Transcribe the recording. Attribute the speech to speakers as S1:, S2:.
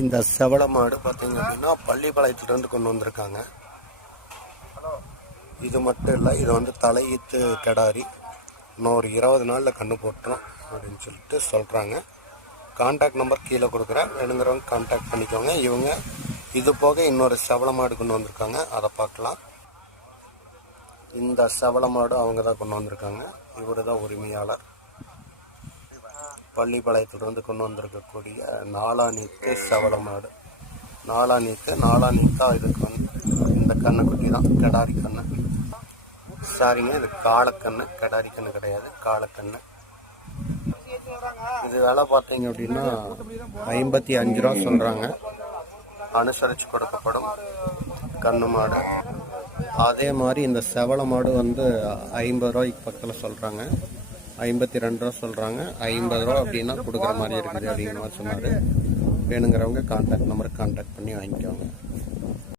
S1: இந்த செவள மாடு பார்த்தீங்க அப்படின்னா பள்ளிப்பாளையத்துலேருந்து கொண்டு வந்திருக்காங்க. இது மட்டும் இல்லை இது வந்து தலையீத்து கெடாரி. இன்னும் ஒரு இருபது நாளில் கண்ணு போட்டுரும் அப்படின்னு சொல்லிட்டு சொல்கிறாங்க கான்டாக்ட் நம்பர் கீழே கொடுக்குறேன். வேணுங்கிறவங்க கான்டாக்ட் பண்ணிக்கோங்க. இவங்க இது போக இன்னொரு செவள மாடு கொண்டு வந்திருக்காங்க. அதை பார்க்கலாம். இந்த செவள மாடு அவங்க தான் கொண்டு வந்திருக்காங்க. இவர் தான் உரிமையாளர். பள்ளிப்பாளையத்திலிருந்து கொண்டு வந்திருக்கக்கூடிய நாளாநீத்து செவல மாடு. நாளாநீத்து நாளாநீத்தா இதுக்கு வந்து இந்த கண்ணுக்குட்டி தான் கடாரி கண்ணு. சாரிங்க இது காலக்கண்ணு கடாரி கண்ணு கிடையாது காலக்கண்ணு. இது வேலை பார்த்தீங்க அப்படின்னா ஐம்பத்தி அஞ்சு ரூபா சொல்கிறாங்க அனுசரித்து கொடுக்கப்படும் கண்ணு மாடு. அதே மாதிரி இந்த செவள மாடு வந்து ஐம்பது ரூபாய்க்கு பக்கத்தில் சொல்கிறாங்க ஐம்பத்தி ரெண்டு ரூபா சொல்கிறாங்க ஐம்பது ரூபா அப்படின்னா கொடுக்குற மாதிரி இருக்குது அப்படிங்கிற மாதிரி சொன்னார். வேணுங்கிறவங்க கான்டாக்ட் நம்பருக்கு கான்டாக்ட் பண்ணி வாங்கிக்கோங்க.